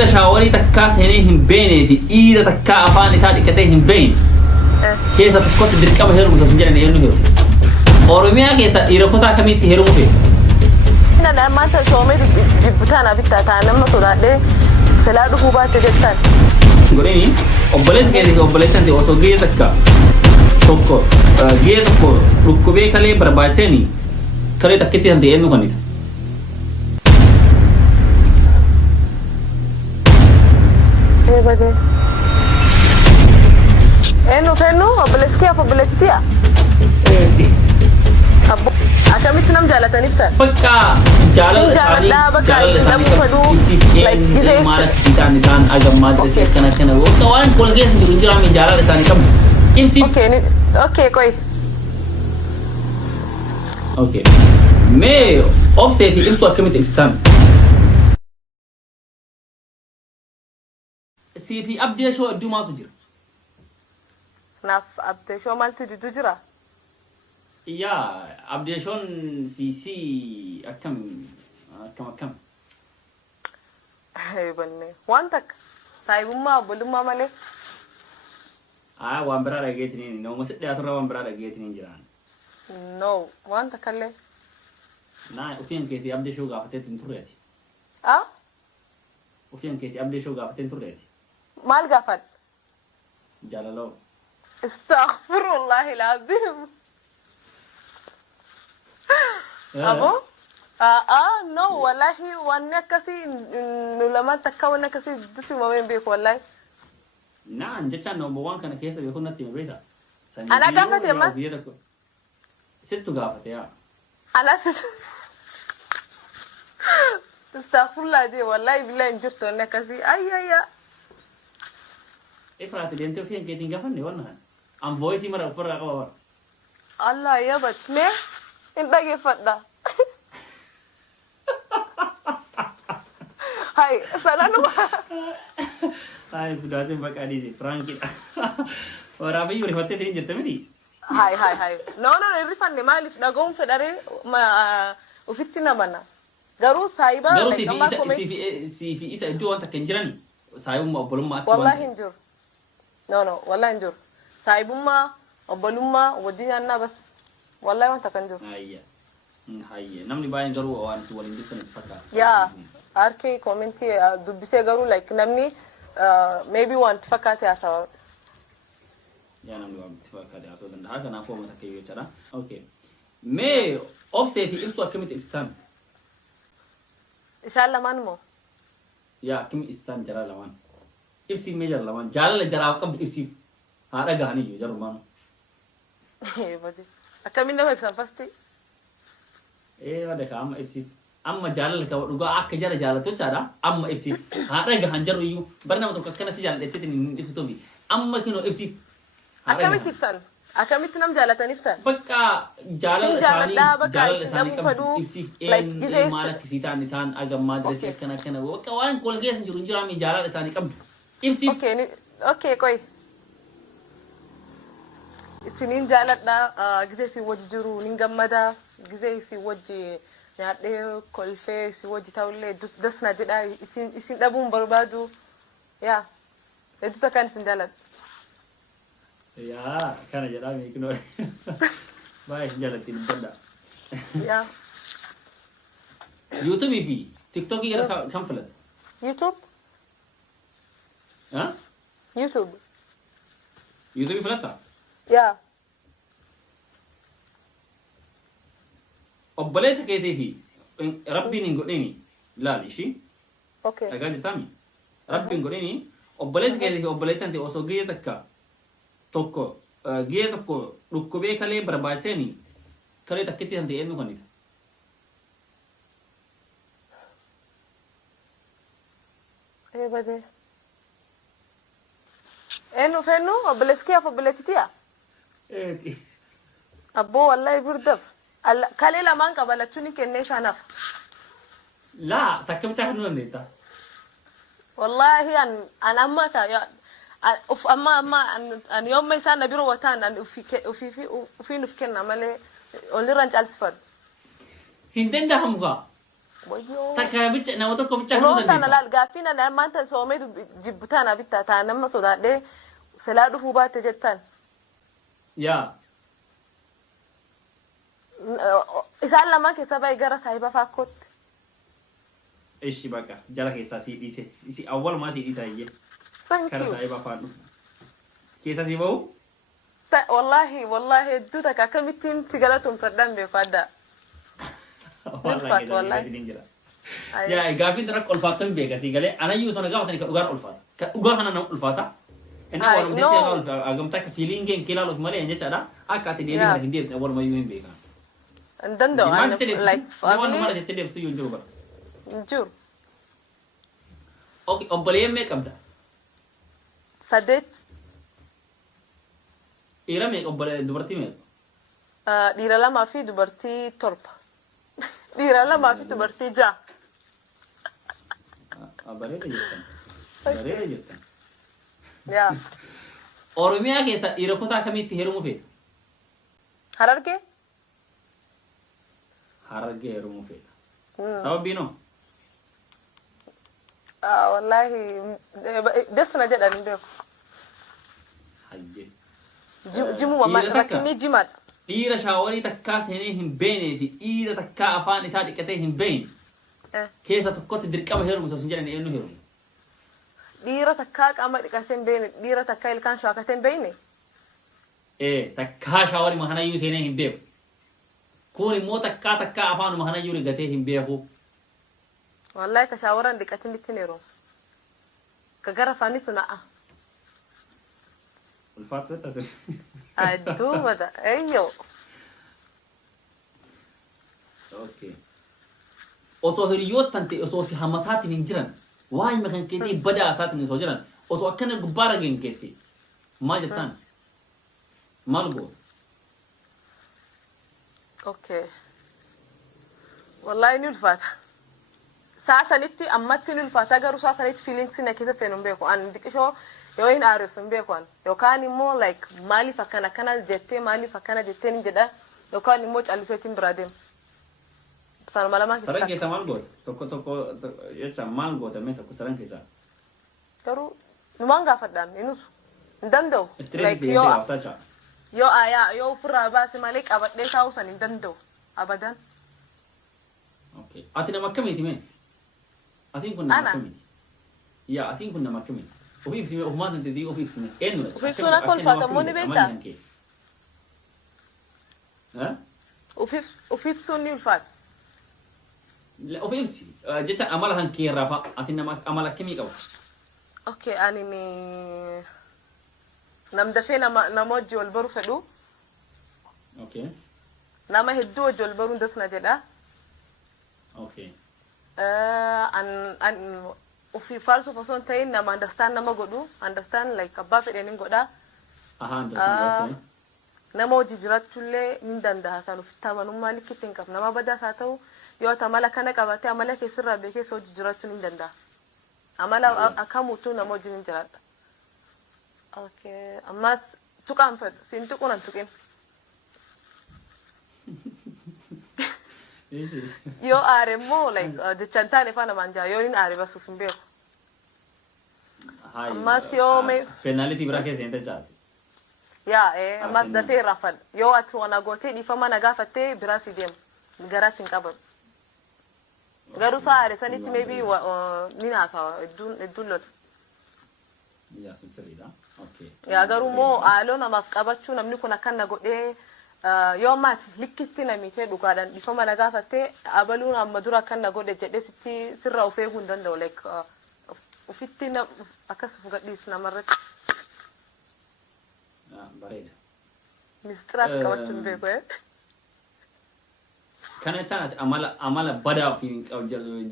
dhiira shaawarii takkaa seenee hin beeknee fi dhiira takkaa afaan isaa dhiqatee hin beekne keessa tokkotti dirqama heerumsa sin jedhan eenyu heeru Oromiyaa keessa dhiira kutaa kamitti heerumu fe'e na maanta shoomee jibbutaan abittaa ta'an nama sodaadhee silaa dhufuu baatte jettan godhanii obboleessa keetii fi obboleettan ta'e osoo gahee takka tokko gahee tokko dhukkubee kalee barbaachisanii kalee takkitti kan ta'e eenyu kanita bade enu obboleessi kee obboleettiya abbo akkamitti nam jaalatan ibsan bakka jaalala isaanii like gizees sitaan isaan agammaa dresee kana wakka waan kolgees jiru jiraami jaalala isaanii qabu imsi okay koy okay mee obsee fi ibsu akkamitti ibsitan في أبدي شو أدو ما تجرا ناف أبدي شو مالتي دو جرا يا أبدي شون في سي أكم هاي بني وانتك سايب ما بقول ما مالي وان برا رجعتني نو مسد يا ترى وان برا رجعتني جران نو وانتك كله نا وفين كيتي أبدي شو قافتي تنتوريتي وفين كيتي أبدي شو قافتي تنتوريتي مال قفل جلالو استغفر الله العظيم ابو نو والله وانا كسي لما تكون كسي دتي ما بين بيك والله نعم جتا نمبر 1 كان كيسه بيكون نتي بريتا انا قفت يا مس ست قافت يا انا استغفر الله دي والله بالله انجرت وانا كسي اي إفرات اللي أنت فين كيتين قفني ولا أم فويسي مرة فرق أقوى الله يا بس مي أنت كيف ده هاي سلام هاي سداتي بقى دي فرانكي ورافي يوري فتى دين جرت مدي هاي نو الرفان ما لف نقوم في داري ما وفتنا منا قالوا سايبا قالوا سي في إيسا أدو أنت كنجراني سايبا ما أقولهم ما والله إنجر no والله انجر سايبما وبلوما ودينا انا بس والله ما تكنجر هاي نمني باين غرو وان سو ولين دكن فكا يا اركي كومنتي دبسه غرو لايك نمني maybe want فكاتي اسا يا نمني وان فكاتي اسا دن هذا انا فو متى كيو ترى اوكي مي اوبسي في ابسو كميت ابستان ان شاء الله ما نمو يا كم ابستان جرا لمان إفسي ميجر لمان جالله جرا قبل إفسي هذا جاني جو جرو مانو بدي أكمل نوع إفسان فاستي هذا كام إفسي أما جالله كوا رجع أك جرا جالله تو شارا أما إفسي هذا جان جرو يو برنا ما تو كنا سي جالله تتني إفسي توبي أما كنو إفسي أكمل إفسان أكمل تنام جالله تاني إفسان بكا جالله ساني كم إفسي إن مالك كسيتا نسان أجمع مدرسة كنا وكوان كل جيس جرون جرامي جالله ساني كم اوكي كوي سنين جالتنا غزي سي وجه جرو نغمدا غزي سي وجه نادي كولفي سي وجه تاولي دسنا جدا اسين دابون بربادو يا ادو كان سن جالت يا كان جلامي كنو باي جالتين بدا يا يوتيوب في تيك توك كم فلت يوتيوب ها يوتيوب فلتا يا obboleessa keetii fi rabbiin hin godhini laali shi okay dhagaa jirtaami rabbiin godhini obboleessa keetii fi obboleettan ta'e osoo gahee takka tokko gahee tokko dhukkubee kalee barbaachisanii kalee takkitti kan ta'e eenyu kanita bade enu obboleessi kee obboleettitiya abbo wallahi birdaf كلي لمان قبلتوني كنيش أنا لا تكمل تعرفون نيتا والله أنا أما يا أما أن يوم ما يسان نبيرو وتان أن في نفكنا ماله أولي رانج ألسفر هندن ده همغا Wayyoo. Takka bicha nama tokko bicha Kunoo kan tana laal gaaffii na maanta soomee jibbutaana bittaa taa nama sodaadhee silaa dhufuu baate jettaan. Yaa. Isaan lamaan keessa baay'ee gara saahiba fakkootti. Ishi baqa jala keessaa si dhiise si awwalumaa si dhiisa iyyee. Kara saahiba faadhu. Keessa si bahu. Wallahi hedduu takka akkamittiin si galatumsadhaan beeku adda. Wallahi. Ya gaafiin tana ulfaatan beeka si galee anayyuu sana gaafatani ka dhugaan ulfaata. Ka dhugaa kana nama ulfaata. Inni awwalum jettee yaa ulfaata agamta ka fiilingeen kilaaluuf malee jechaadha. Akka ati deebii kana hin deebisne awwalumayyuu hin beekan. Danda'u like family mana jettee deebisuu yoo jiru bara. Jiru. Okay, obboleeyyan meeqa qabda? 8. Dhiira meeqa obboleeyyan dubartii meeqa? Dhiira 2 fi dubartii 7. Dhiira 2 fi dubartii 6. Bareeda jirtan. Bareeda jirtan. Yaa. Oromiyaa keessa dhiira kutaa kamitti heerumuu feeta? Harargee? Harargee heerumuu feeta. Sababiin hoo? Wallahi desna jedhanii beeku. Hayyee. Jimuma rakkinni jimaadha. Dhiira shaawarii takkaa seenee hin beeknee fi dhiira takkaa afaan isaa dhiqatee hin beekne. Keessa tokkotti dirqama heerumu osoo hin jedhan eenyu heerumu? Dhiira takkaa qaama dhiqatee hin beekne, dhiira takkaa ilkaan shaakatee hin beekne. Takkaa shaawarii mahanayyuu seenee hin beeku. Kun immoo takkaa afaanuma mahanayyuu rigatee hin beeku. Wallahi ka shaawaran dhiqatin ittiin heerumu. Ka gara afaanii tuna'a. Ulfaatu taasisa. Duubata eeyyoo. Okay. Osoo hiriyoottan ta'e osoo si hammataatiin hin jiran waan makan keetii badaa isaatiin osoo jiran osoo akkana gubbaara genkeetti maal jettaan? Maal goota? Okay. Wallahi ni ulfaata. Saa sanitti ammatti ni ulfaata garuu saa sanitti feelingsi na keessa seenu hin beeku. Ani diqishoo yoo hin aaruuf hin beeku an. Yookaan immoo like maaliif akkana jettee maaliif akkana jettee ni jedha yookaan immoo calliseetiin biraa deema. Sana malamaa keessa. Saran keessa maal goota? Tokko jecha maal goota mee tokko saran keessa? Garuu numaan gaafadhaan inus hin danda'u. Like yoo ofirraa baase malee qabadhee taa'uu san hin danda'u abadan. Okay. Ati nama akkamiiti mee? Atiin kun nama akkamiiti? Yaa atiin kun nama akkamiiti? Ofii ibsime ofumaan tanteetii ofii ibsime eenyudha? Ofii ibsuun akka ulfaatamuu ni beektaa? Ofii ibsuun ni ulfaata. Ofii ibsi jecha amala hankee irraa fa'a ati nama amala akkamii qaba? Okay, ani nam dafee nama hojii wal baruu fedhu. Okay. Nama hedduu hojii wal baruun dasna jedha. Okay. Ofii faarsuuf osoo hin ta'in nama understand nama godhu. Understand like abbaa fedhaniin godha. Understand. Nama hojii jiraachullee ni danda'a. Isaan ofitti amanummaa likkitti hin qabu. Nama badaas haa ta'u yoo amala kana qabate amala keessirraa beekee hojii jiraachuu ni danda'a. Amala akkamuutu nama hojii ni jiraadha. Okay. Ammas tuqaan fedhu. Siin tuquun an tuqin. Yo aare immoo like jechaan taane faana manjaa yoo hin aare basuuf hin beeku. Ammas yoo penalty biraa keessa hin tajaajila. Yaa ammas dafee rafan yoo ati wana gootee dhiifama na gaafattee biraa si deemu garaatti hin qaban. Garuu saa aare sanitti maybe ni haasawa hedduun lola. Yaa sun sirriidha. Okay. Yaa garuu immoo haaloo namaaf qabachuu namni kun akkana godhee yoo maati likkitti namitee dhugaadhaan dhiifama na gaafattee abaluun amma dura akkana godhe jedhee sitti sirraa of eeguu hin danda'u like ofitti akkas of gadhiis namarratti. Bareeda. Mistiraas qabachuu hin beeku. Kana jechaan amala badaa fi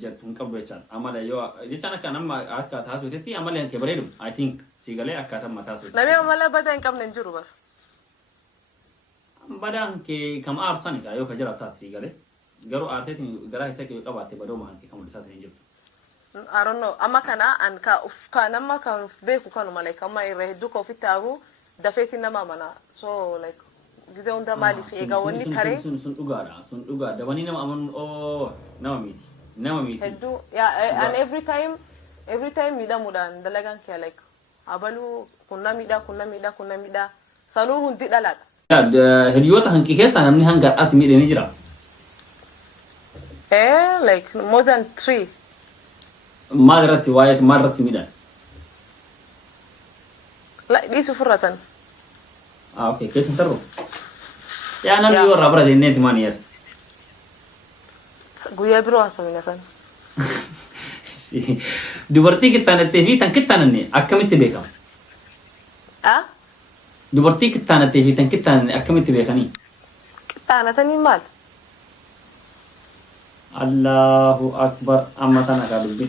jettu hin qabdu jechaan amala yoo jechaan akka nama akka taasisuutti amala yankee bareedu I think siigalee akkaataa mataa taasisuutti. Namni amala badaa hin qabne hin jiru bara. Badaan kee kam aarsan yoo ka jira taate siigalee garuu aarteetiin garaa isa kee qabaatte badoo mahan kee kan mul'isaatiin hin jirtu. I don't know. Amma kana an ka uf nama kan uf beeku kanuma like amma irra hedduu ka ofitti aaru dafeetiin nama amana so like gizee hunda maaliif eegaa wanni taree. Sun dhugaadha sun dhugaa dabanii nama amanuun nama miti nama miti. Hedduu yeah and every time miidhamuudhaan dalagaan kee like abaluu kunna miidhaa sanuu hundi dhalaadha. Hiriyoota hanqi keessa namni hanga as miidhanii jira. Like more than 3. Maal irratti waa'ee maal irratti miidhan? Like dhiisu furrasan. Okay, keessa tarro. Yaa namni yoo irraa barate inneeti maan yer. Guyyaa biroo haasofina san. Dubartii kittaanattee fi tan kittaananne akkamitti beekama? Dubartii kittaanattee fi tan kittaananne akkamitti beekanii? Kittaanatanii maal? Allahu Akbar amma tana ka dubbi.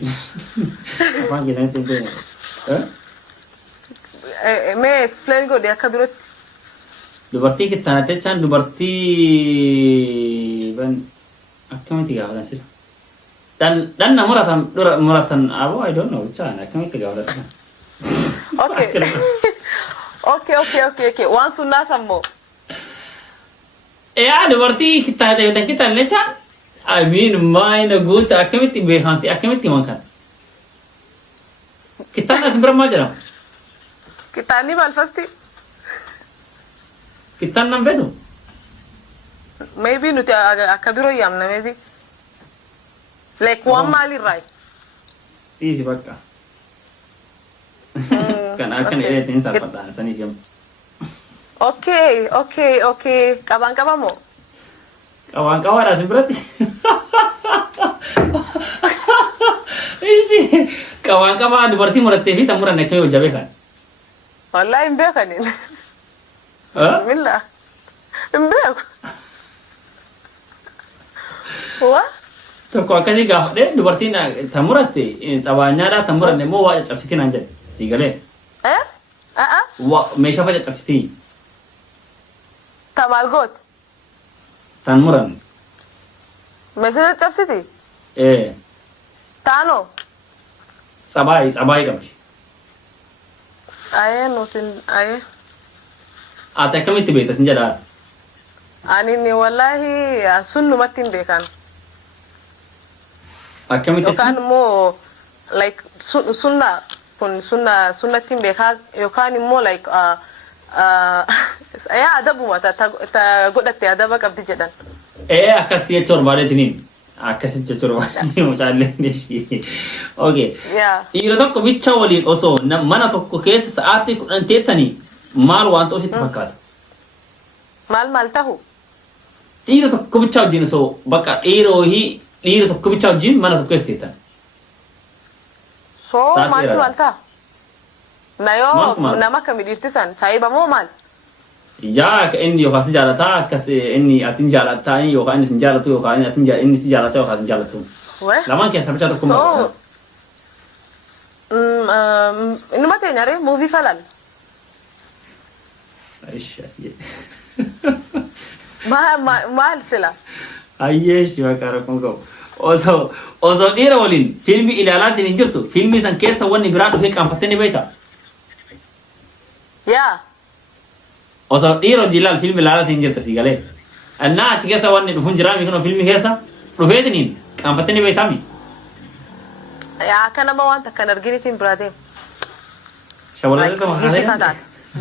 Afaan keessanitti hin beekne. May explain godhe akka birootti. Dubartii kittaanattee jechaan dubartii akkamitti gaafatan sila? Dhanna muratan aboo I don't know jechaan akkamitti gaafatan. Okay. Waan sunnaa sammoo. Dubartii kittaanattee tan kittaananne jechaan I mean mine good akkamitti beekansi akkamitti mankan. Kittaana simbira maal jedhama? Kittaanni maal fasti? Kittaan nan beeku? Maybe nuti akka biroo yaamna maybe. Like waan maalirraa? Dhiisi bakka. Kan akkan edheetiin saafadhaan saniif yamu. Okay. Qabaan qabamoo? Qabaan qabaadhaa simbiratti. Qabaan qabaa dubartii murattee fi tan muranne akkamii hojjaa beekan? Wallahi hin beekanin. Bismillah. Hin beeku. Waa? Tokko akkasii gaafadhe dubartiin tan muratte cabaanyaadhaa tan muranne immoo waa caccabsitii naan jedhe sii galee. Meeshaa fa caccabsitii. Ta maal gooti? Tan muranne. Meeshaa caccabsitii? Taanoo? Tsabaayii qabdi. Ayee. Ati akkamitti beekta sin jedhaa? Ani wallahi sunnumatti hin beekan. Akkamitti? Yookaan immoo like sunnatti hin beekaa yookaan immoo like adabuma ta godhatte adaba qabdi jedhan. Akkasii jecha barbaadeetiniin. Akkasii jecha barbaadeetiniin mucaalleen ishii. Okay. Dhiira tokko bicha waliin osoo mana tokko keessa sa'aatii 10 teettanii maal wanta ositti fakkaata? Maal tahu? Dhiira tokko bicha wajjin osoo bakka dhiira tokko bicha wajjin mana tokko keessa teettan. Maaltu maal ta'a? Nama kami dhiirtisan saayiba moo maal? Yaa inni yookaan si jaalataa akkas inni atin jaalataa yookaan inni si jaalatu yookaan inni si jaalataa yookaan si jaalatu. Lamaan keessa bicha tokko maal? Inuma teenyaree muuvii falan. Maal sila? Ayyeeshi maqaa kun qabu. Osoo dhiira waliin fiilmii ilaalaatiin hin jirtu fiilmii san keessa wanni biraa dhufee qaanfattee ni beektaa? Yaa. Osoo dhiira wajjin ilaal fiilmii ilaalaatiin hin jirta sii galee. Annaa achi keessa wanni dhufuun jiraa miikunoo fiilmii keessa dhufeetiniin qaanfattee ni beektaami? Yaa akka nama waan takkan arginiitiin biraa deemu. Shawalallee nama haala.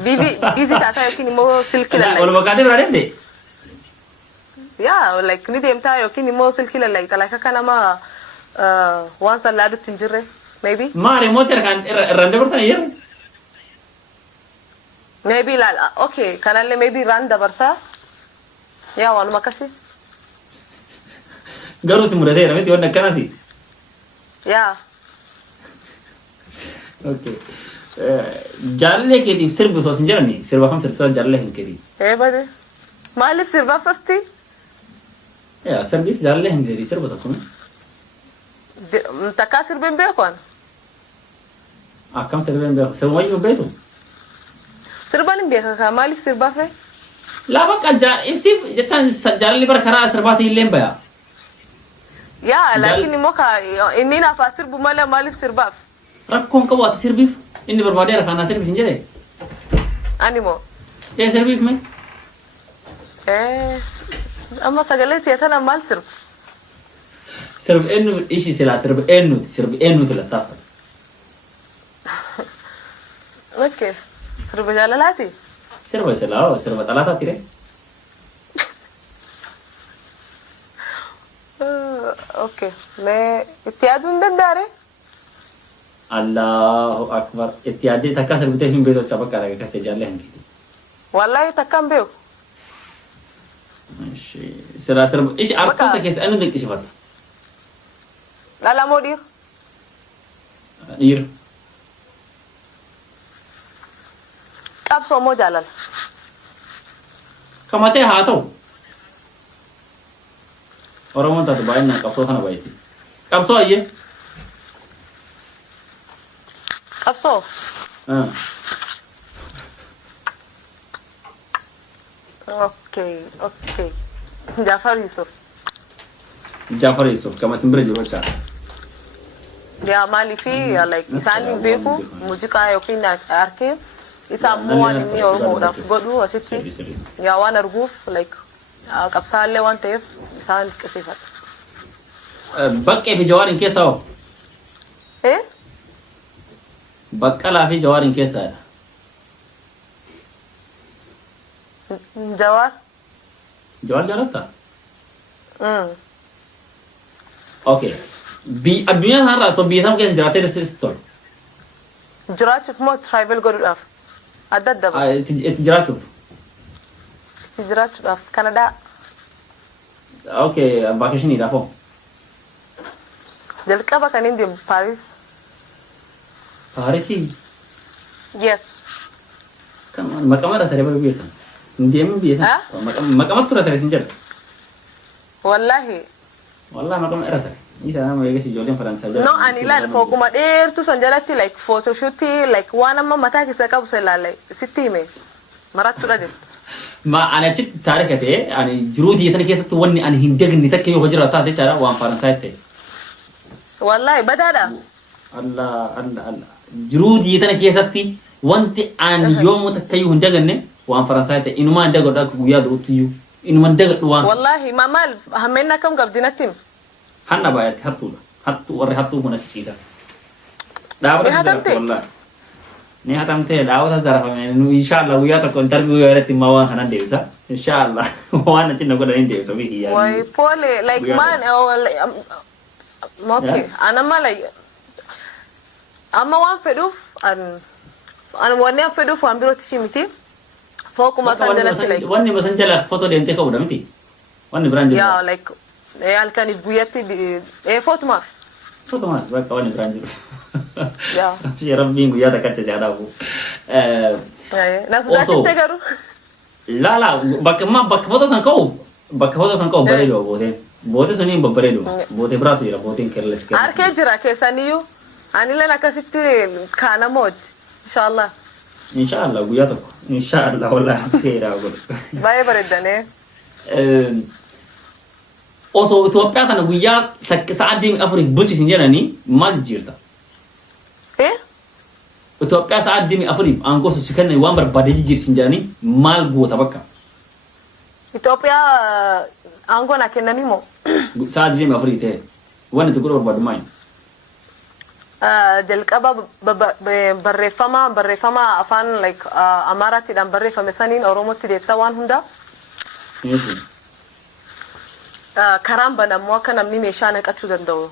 Biizii taataa yookiin immoo silkii lallaayi. Walumaa kaatee biraa deemte? Yaa like ni deemtaa yookiin immoo silkii lallaayi like akka nama waan san laadutti hin jirre maybe. Maali mootii irraan dabarsan jirre? Maybe laal okay kanallee maybe irraan dabarsaa. Yaa waanuma akkasii. Garuu si mudateera miti wanni akkanasi? Yaa. Okay. Jaalallee keetiif sirbi osoo sin jedhani sirba kam sirbitaa jaalallee hin keetii? Bade. Maaliif sirba fasti? Yaa sirbiif jaalallee hin keetii sirba tokko mee? Takkaa sirbeen beeku ana. Akkam sirbeen beeku? Sirba wayyuu beeku? Sirban hin beeka maaliif sirbaa fee? Laa bakka ibsiif jechaan jaalalli bara karaa sirbaatiin illee hin bayaa. Yaa laakiin immoo inni naaf sirbu malee maaliif sirbaaf? Rakkoon qabu ati sirbiif inni barbaadeera kanaa sirbiif hin jedhee? Ani moo? Sirbiif mee? Amma sagalee tiyatan maal sirbu? سرب إنه إشي سلا سرب إنه في الطافة اوكي سرب جلالاتي سرب سلا سرب ثلاثة تري اوكي ما اتيادون دنداري الله أكبر اتيادي تكسر بتهين بيتو شبكة على كاستي جالي هنكتي والله تكم بيو ماشي سلا سرب إيش أرتسوتا كيس أنو دك إيش فات لا لا مدير إير أبصو مو جلال كماتي هاتو Oromoon taatu baay'inaan qabsoo kana baay'eeti. Qabsoo ayyee. Qabsoo. Okay. Jaafar Yusuf kama simbira jiru jecha. Yaa maaliifi like isaan hin beeku muuziqaa yookiin aartii isaa immoo waan inni Oromoodhaaf godhu asitti yaa waan arguuf like qabsaallee waan ta'eef isaan qixeeffata. Baqqee fi Jawaariin keessa hoo? Baqqalaa fi Jawaariin keessaadha. Jawaar jaalattaa? Okay. Addunyaa kanarraa osoo biyya kam keessa jiraatee dasiis tolu? Jiraachuuf moo tribal godhuudhaaf? Adda adda ba'a. Itti jiraachuuf? Itti jiraachuudhaaf Kanadaa. Okay, vaakeshiniidhaaf hoo? Jalqaba kan inni deemu Paaris. Paarisii? Yes. Maqama irra taree biyya sana. Hin deemin biyya sana. Maqamatu irra taree sin jedha. Wallahi. Wallahi maqama irra taree. Isa nama eegas ijoolleen Faransaay jedha. No, ani ilaal fooguma dheertu san jalatti like photoshoot like waan amma mataa keessa qabu san ilaale sitti hime marattudha jirtu. Ma ani achitti taarika ta'e ani jiruu biyya tana keessatti wanni ani hin deegne takka yoo hojii taate jechaadha waan Faransaay ta'e. Wallahi badaadha. Allah. Jiruu biyya tana keessatti wanti ani yoomuu takka yoo hin deegne waan Faransaay ta'e inumaan dagadhu akka guyyaa du'uttiyyuu inumaan dagadhu waan. Wallahi maamaal hammeenna akkam qabdi natti himi. Hanna baay'atti hattuudha. Warri hattuu kun achiisa. Dhaabata zarafame wallahi. Ni hatamtee dhaabata zarafame nu inshallah guyyaa tokko interview yoo irratti immoo waan kanan deebisa. Inshallah waan achi na godhanii deebisa biki yaa. Wai pole like man okay anama like amma waan fedhuuf an wanni an fedhuuf waan birootti fi miti. Fookuma san jalatti like. Wanni masan jala foto deemtee qabudha miti. Wanni biraan jiru. Yeah like halkaniif guyyatti footumaaf. Footumaaf bakka wanni biraan jiru. Yaa. Si rabbiin guyyaa takkatti si adaabu. Na sodaachiste garuu. Lala bakka foto san ka'u bareedu booteen. Boote suniin babbareedu. Boote biraatu jira booteen kerles. Harkee jira keessaniyyuu. Ani lan akkasitti kaanamooti. Inshallah. Inshallah guyyaa tokko. Inshallah wallahi feeraa godhu. Baay'ee bareeddanee. Osoo Itoophiyaa kana guyyaa takka sa'aatii afuriif bulchisin jedhanii maal jijjiirta? Itoophiyaa sa'aatii afuriif aangoo si kennan waan barbaade jijjiirsin jedhanii maal goota bakka? Itoophiyaa aangoo na kennanii moo? Sa'aatii afurii ta'e wanni itti godhu barbaadu maali? Jalqaba barreeffama afaan like Amaaraattiidhaan barreeffame saniin Oromootti deebisa waan hundaa. Karaan banamu akka namni meeshaa naqachuu danda'u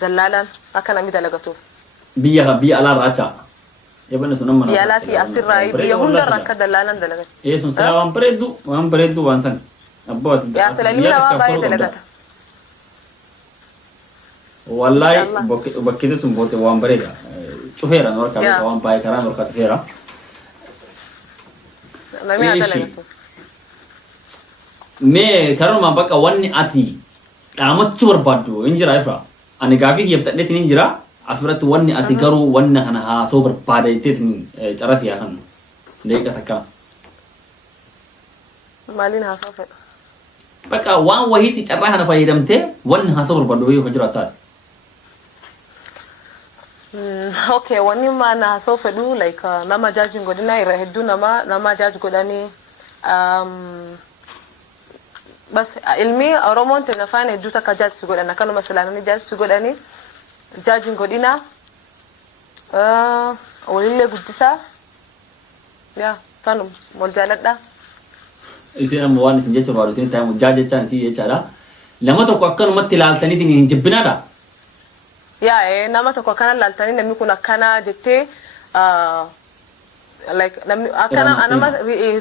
dallaalaan akka namni dalagatuuf. Biyya alaa raachaa. Eebbanni sun amma. Biyya alaati asirraa biyya hundarraa akka dallaalaan dalagatu. Sun sila waan bareeddu waan san. Abbooti. Yaa salanii namaa baay'ee dalagata. Wallahi bakkite sun boote waan bareeda. Cufeera norka waan baay'ee karaa norka cufeera. Namni haa dalagatu. Mee karuma bakka wanni ati dhaamachuu barbaaddu hin jira ifa. Ani gaafii kiyyaftadheetiin hin jira. Asbiratti wanni ati garuu wanna kana haasoo barbaadeetiin carasi yaa kan deeqa takka. Maaliin haasoo fedha? Bakka waan wahiitti carraa kana fayyadamtee wanni haasoo barbaaddu yoo jira taate. Okay, wanni maan haasoo fedhu like nama jaajin godina irra hedduu nama jaaj godhanii بس علمي أرومون تنفعني جوتا كجاج سجود أنا كانوا مثلا أنا جاج سجود أني جاجين قدينا ولله قدسا يا تانم والجالد ده isin amma waan isin jecha baadu isin taa'u jaaja jechaan isii jechaadha lama tokko akkanumatti ilaaltaniitiin hin jibbinaadha yaa nama tokko akkana laaltanii namni kun akkana jettee like namni akkana anama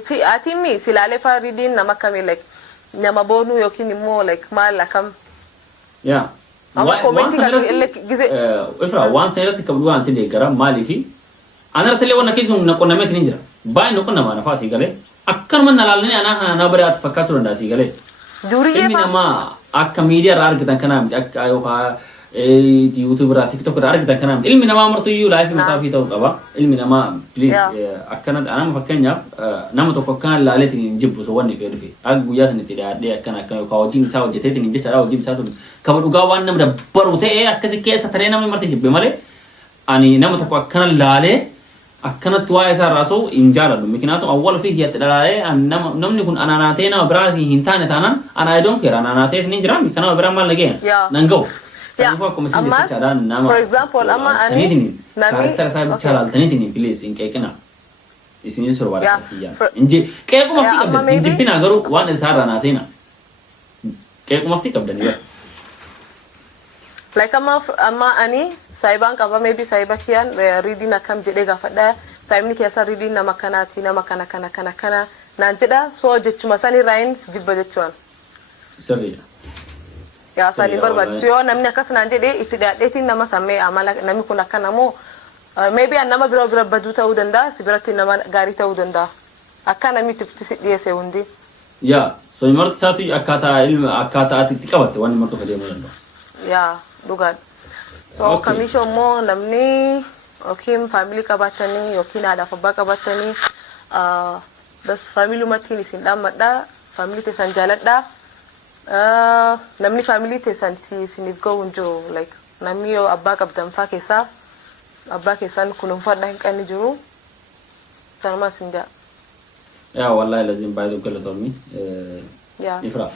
si atimi silaalee faridiin nama kamii like nama boonuu yookiin immoo like maal akkam yaa amma koomenti kan illee gize ifra waan sanirratti kabdu waan sin deegara maaliifi anarratti illee waan akkasumas naqonnameetiin hin jira baay'ee naqonnamaa nafaa sii galee akkanuma nalaalanii ana biraatti fakkaachuu danda'a sii galee durii ilmi namaa akka miidiyaa irraa argitan kanaa miti akka yookaan YouTube irraa TikTok irraa argitan kanaa miti ilmi namaa martuyyuu laayifii mataa ofii ta'uu qaba ilmi namaa please akkana anama fakkeenyaaf nama tokko akkana laaleetiin hin jibbu so wanni fee dhufe akka guyyaa sanitti dhiyaadhee akkana yookaan hojiin isaa hojjeteetiin hin jechaadha hojiin isaa sun kaba dhugaa waan nama dabbaru ta'ee akkasi keessa taree namni marti jibbe malee ani nama tokko akkana laalee akkanatti waa isaa raasuu hin jaaladhu mikinaatu awwal fi hiyatti dhalaalee namni kun anaanaatee nama biraatii hin taane taanaan anaa idoon keera anaanaatee hin jira mikanama biraa maal nageen nan ga'u saniifuu akkuma isin jechaadhaan nama for example amma ani karaktera isaa bichaa laaltaniitiin please hin qeeqina isin jechuun barbaada inji qeequmafti qabdan hin jibbina garuu waan isaa irraa naaseena qeequmafti qabdan yoo like amma ani saibaan qaba maybe saiba kiyan reading akam jedhe gafadha saibni kiyasa reading nama kanati nama kana nan jedha so jechuma sani rain jibba jechuan sabiya ya sani barbaachisu yoo namni akkas nan jedhe itti dhaadheetiin nama sammee amala namni kun akkana moo maybe an nama bira baduu ta'uu danda'a sibiratti nama gaarii ta'uu danda'a akka namni tifti dhiyeesse hundi ya so imarti saatu akkaataa ilma akkaataa ati qabatte waan imartu fayyadamuu danda'a ya dhugaadha so kamisho immoo namni yookiin faamilii qabatanii yookiin haadhaaf abbaa qabatanii bas faamilii uummattiin isin dhaammadha faamilii teessan jaaladha namni faamilii teessan isiniif ga'u hin jiru like namni yoo abbaa qabdan faa keessaa abbaa keessaan kunuunfadha hin qabne jiru sanuma isin jaa yaa wallahi lazim baay'ee galatoomii ifra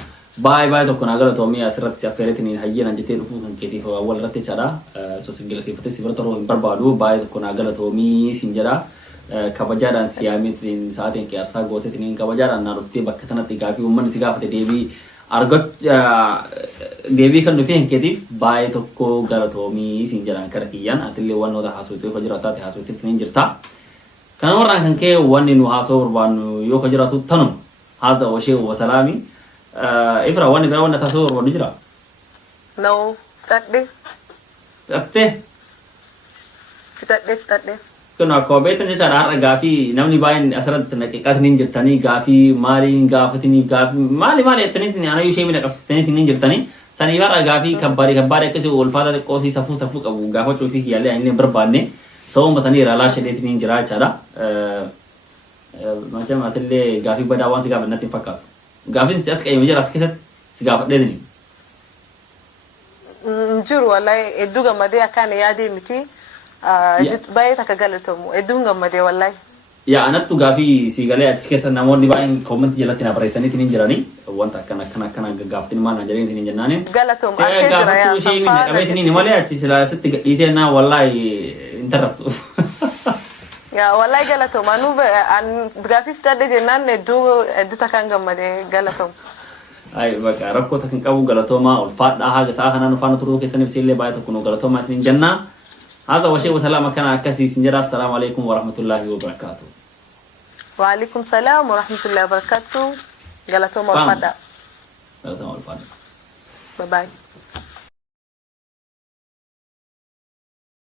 baay'ee tokko naagala toomii asirratti affeeretiin hayyeena jettee dhufuu kan keetiif awwal irratti jechaadha so singilatiifatee sibira toroo hin barbaadu baay'ee tokko naagala toomii sin jedha kabajaadhaan siyaameetiin sa'aatiin qiyarsaa gooteetiin kabajaadhaan naa dhuftee bakka kanatti gaafii uummanni si gaafate deebii kan dhufee hin keetiif baay'ee tokko galatoomii sin jedhaan kara kiyyaan atillee waan noota haasawitee yoo jiraataate haasawiteetiin hin jirta kana warraan kan kee wanni nu haasawuu barbaannu yoo ka jiraatu tanum haasa washee wasalaami ifra wanni biraa wanni taasisuu barbaadu jira no fitadhe kun akkuma beektan jechaadha har'a gaafii namni baay'een asirratti naqiqaatiin hin jirtanii gaafii maaliin gaafatanii gaafii maali jettaniitiin ana ishee mina qabsiistaniitiin hin jirtanii saniif har'a gaafii kabbaadii akkasii ulfaata xiqqoosii safuu qabu gaafachuu fi kiyyaalee ani barbaanne sababuma sanii irraa laashadeetiin hin jira jechaadha maashaa maatillee gaafii badaa waan si gaafannatti hin fakkaatu gaafin si as qayyame jira as keessatti si gaafadheetini jiru wallahi hedduu gammadee akkaan yaadee miti baay'ee takka galatamu hedduun gammadee wallahi yaa anattu gaafii si galee achi keessa namoonni baay'een koomentii jalatti na barreessaniitiin hin jiranii wanta akkana gaaftin maal na jedhaniitiin hin jennaaniin galatamu akkee jira yaa ishee min qabeetiniin malee achi silaa sitti gadhiisee naa wallahi hin tarraftu ya wallahi galatamu anu gaafii fitadhe jennaan hedduu takkaan gammadee galatamu ay bakka rakkoo takkan qabu galatooma ulfaadhaa haga sa'a kanaan ufaana turuu keessaniif siillee baay'ee tokko nu galatoomaa isin jennaa هذا وشيء وسلام كان أكسي سنجرا السلام عليكم ورحمة الله وبركاته وعليكم السلام ورحمة الله وبركاته قالتهم الفضاء قالتهم الفضاء باي باي